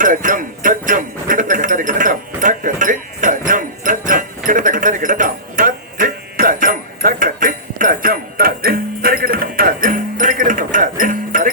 సజ్జం సజ్జం గిడతగ సరి గిడతాం తక్క తిక్ సజ్జం సజ్జం గిడతగ సరి గిడతాం తత్ తిక్ సజ్జం తక్క తిక్ సజ్జం తత్ తిక్ సరి గిడతాం తత్ తిక్ సరి గిడతాం తత్ తిక్ సరి